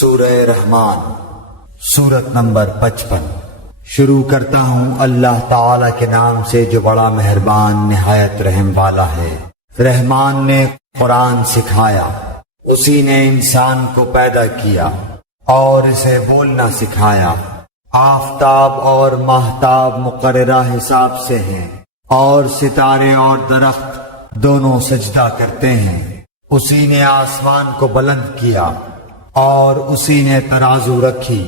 سورہ رحمان سورت نمبر 55۔ شروع کرتا ہوں اللہ تعالی کے نام سے جو بڑا مہربان نہایت رحم والا ہے۔ رحمان نے قرآن سکھایا، اسی نے انسان کو پیدا کیا اور اسے بولنا سکھایا۔ آفتاب اور ماہتاب مقررہ حساب سے ہیں اور ستارے اور درخت دونوں سجدہ کرتے ہیں۔ اسی نے آسمان کو بلند کیا اور اسی نے ترازو رکھی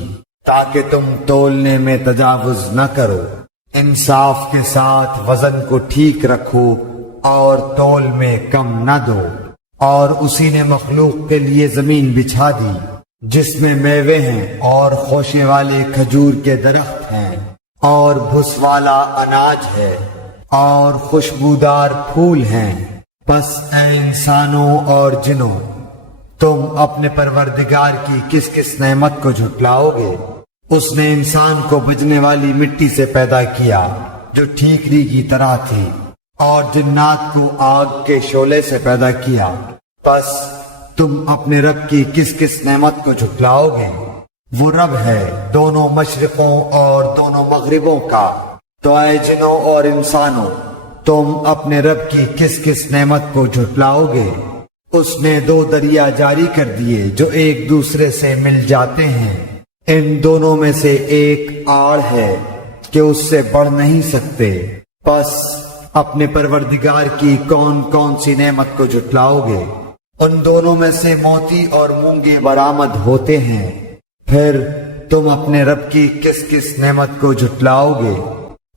تاکہ تم تولنے میں تجاوز نہ کرو۔ انصاف کے ساتھ وزن کو ٹھیک رکھو اور تول میں کم نہ دو۔ اور اسی نے مخلوق کے لیے زمین بچھا دی جس میں میوے ہیں اور خوشے والے کھجور کے درخت ہیں اور بھس والا اناج ہے اور خوشبودار پھول ہیں۔ بس اے انسانوں اور جنوں، تم اپنے پروردگار کی کس کس نعمت کو جھٹلاؤ گے؟ اس نے انسان کو بجنے والی مٹی سے پیدا کیا جو ٹھیکری کی طرح تھی، اور جنات کو آگ کے شعلے سے پیدا کیا۔ بس تم اپنے رب کی کس کس نعمت کو جھٹلاؤ گے؟ وہ رب ہے دونوں مشرقوں اور دونوں مغربوں کا۔ تو اے جنوں اور انسانوں، تم اپنے رب کی کس کس نعمت کو جھٹلاؤ گے؟ اس نے دو دریا جاری کر دیے جو ایک دوسرے سے مل جاتے ہیں۔ ان دونوں میں سے ایک آڑ ہے کہ اس سے بڑھ نہیں سکتے۔ بس اپنے پروردگار کی کون کون سی نعمت کو جھٹلاؤ گے؟ ان دونوں میں سے موتی اور مونگے برآمد ہوتے ہیں۔ پھر تم اپنے رب کی کس کس نعمت کو جھٹلاؤ گے؟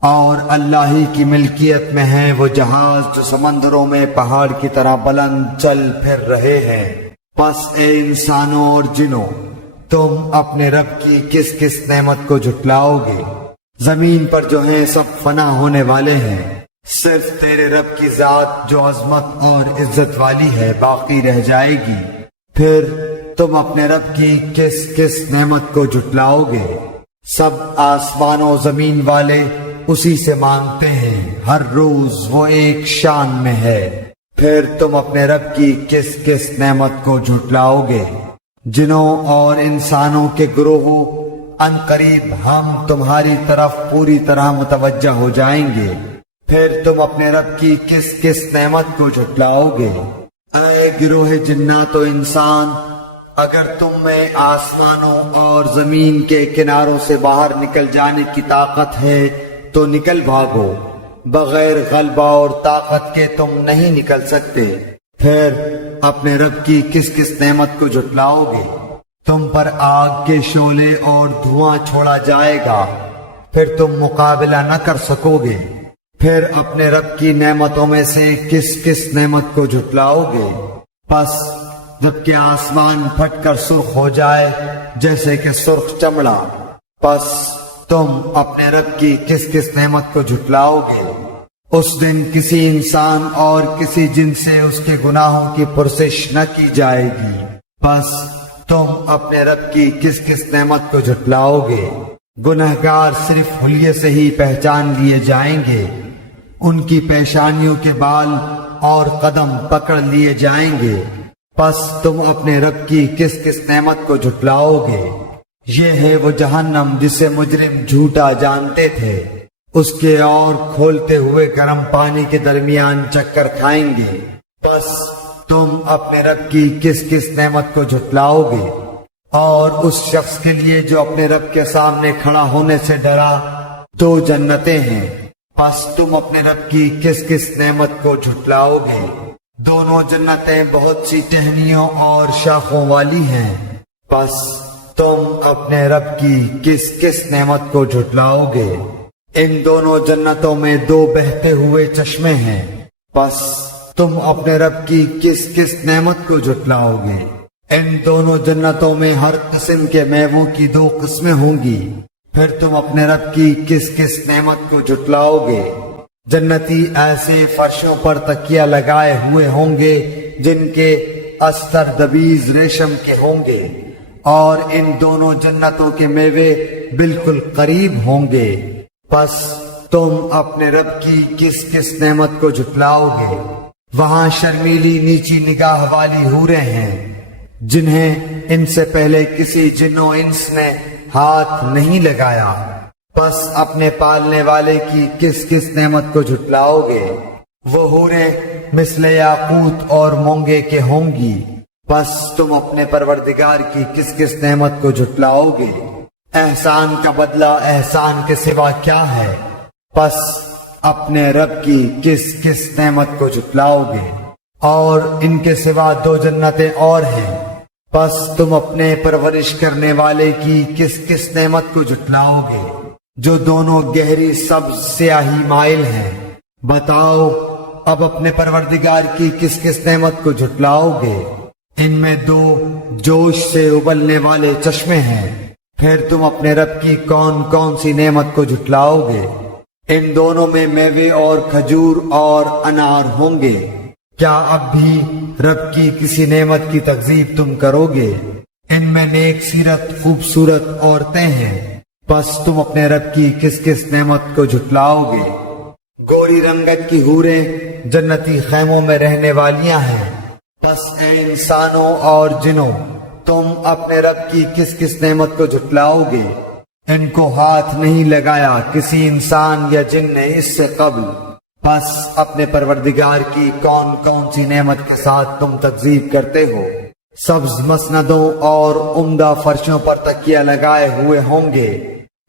اور اللہ ہی کی ملکیت میں ہے وہ جہاز جو سمندروں میں پہاڑ کی طرح بلند چل پھر رہے ہیں۔ بس اے انسانوں اور جنوں، تم اپنے رب کی کس کس نعمت کو جھٹلاؤ گے؟ زمین پر جو ہیں سب فنا ہونے والے ہیں، صرف تیرے رب کی ذات جو عظمت اور عزت والی ہے باقی رہ جائے گی۔ پھر تم اپنے رب کی کس کس نعمت کو جھٹلاؤ گے؟ سب آسمان و زمین والے اسی سے مانگتے ہیں، ہر روز وہ ایک شان میں ہے۔ پھر تم اپنے رب کی کس کس نعمت کو جھٹلاؤ گے؟ جنوں اور انسانوں کے گروہوں، ان قریب ہم تمہاری طرف پوری طرح متوجہ ہو جائیں گے۔ پھر تم اپنے رب کی کس کس نعمت کو جھٹلاؤ گے؟ اے گروہ جنات و انسان، اگر تم میں آسمانوں اور زمین کے کناروں سے باہر نکل جانے کی طاقت ہے تو نکل بھاگو، بغیر غلبہ اور طاقت کے تم نہیں نکل سکتے۔ پھر اپنے رب کی کس کس نعمت کو جھٹلاؤ گے؟ تم پر آگ کے شعلے اور دھواں چھوڑا جائے گا، پھر تم مقابلہ نہ کر سکو گے۔ پھر اپنے رب کی نعمتوں میں سے کس کس نعمت کو جھٹلاؤ گے؟ پس جبکہ آسمان پھٹ کر سرخ ہو جائے جیسے کہ سرخ چمڑا، پس تم اپنے رب کی کس کس نعمت کو جھٹلاؤ گے؟ اس دن کسی انسان اور کسی جن سے اس کے گناہوں کی پرسش نہ کی جائے گی۔ پس تم اپنے رب کی کس کس نعمت کو جھٹلاؤ گے؟ گنہگار صرف حلیے سے ہی پہچان لیے جائیں گے، ان کی پیشانیوں کے بال اور قدم پکڑ لیے جائیں گے۔ پس تم اپنے رب کی کس کس نعمت کو جھٹلاؤ گے؟ یہ ہے وہ جہنم جسے مجرم جھوٹا جانتے تھے، اس کے اور کھولتے ہوئے گرم پانی کے درمیان چکر کھائیں گے۔ بس تم اپنے رب کی کس کس نعمت کو جھٹلاؤ گے؟ اور اس شخص کے لیے جو اپنے رب کے سامنے کھڑا ہونے سے ڈرا، دو جنتیں ہیں۔ بس تم اپنے رب کی کس کس نعمت کو جھٹلاؤ گے؟ دونوں جنتیں بہت سی ٹہنیوں اور شاخوں والی ہیں۔ بس تم اپنے رب کی کس کس نعمت کو جھٹلاؤ گے؟ ان دونوں جنتوں میں دو بہتے ہوئے چشمے ہیں۔ بس تم اپنے رب کی کس کس نعمت کو جھٹلاؤ گے؟ ان دونوں جنتوں میں ہر قسم کے میووں کی دو قسمیں ہوں گی۔ پھر تم اپنے رب کی کس کس نعمت کو جھٹلاؤ گے؟ جنتی ایسے فرشوں پر تکیہ لگائے ہوئے ہوں گے جن کے استر دبیز ریشم کے ہوں گے، اور ان دونوں جنتوں کے میوے بالکل قریب ہوں گے۔ پس تم اپنے رب کی کس کس نعمت کو جھٹلاؤ گے؟ وہاں شرمیلی نیچی نگاہ والی حوریں ہیں، جنہیں ان سے پہلے کسی جن و انس نے ہاتھ نہیں لگایا، پس اپنے پالنے والے کی کس کس نعمت کو جھٹلاؤ گے؟ وہ حوریں مثل یاقوت اور مونگے کے ہوں گی، پس تم اپنے پروردگار کی کس کس نعمت کو جھٹلاؤ گے؟ احسان کا بدلہ احسان کے سوا کیا ہے؟ پس اپنے رب کی کس کس نعمت کو جھٹلاؤ گے؟ اور ان کے سوا 2 جنتیں اور ہیں، پس تم اپنے پرورش کرنے والے کی کس کس نعمت کو جھٹلاؤ گے، جو دونوں گہری سبز سیاہی مائل ہیں؟ بتاؤ اب اپنے پروردگار کی کس کس نعمت کو جھٹلاؤ گے؟ ان میں 2 جوش سے ابلنے والے چشمے ہیں، پھر تم اپنے رب کی کون کون سی نعمت کو جھٹلاؤ گے؟ ان دونوں میں میوے اور کھجور اور انار ہوں گے، کیا اب بھی رب کی کسی نعمت کی تکذیب تم کرو گے؟ ان میں نیک سیرت خوبصورت عورتیں ہیں، پس تم اپنے رب کی کس کس نعمت کو جھٹلاؤ گے؟ گوری رنگت کی حوریں جنتی خیموں میں رہنے والیاں ہیں، پس اے انسانوں اور جنوں تم اپنے رب کی کس کس نعمت کو جھٹلاؤ گے؟ ان کو ہاتھ نہیں لگایا کسی انسان یا جن نے اس سے قبل، پس اپنے پروردگار کی کون کون سی نعمت کے ساتھ تم تکذیب کرتے ہو؟ سبز مسندوں اور عمدہ فرشوں پر تکیہ لگائے ہوئے ہوں گے،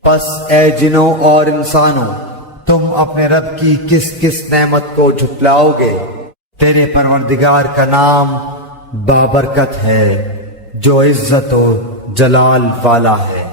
پس اے جنوں اور انسانوں تم اپنے رب کی کس کس نعمت کو جھٹلاؤ گے؟ تیرے پروردگار کا نام بابرکت ہے جو عزت و جلال والا ہے۔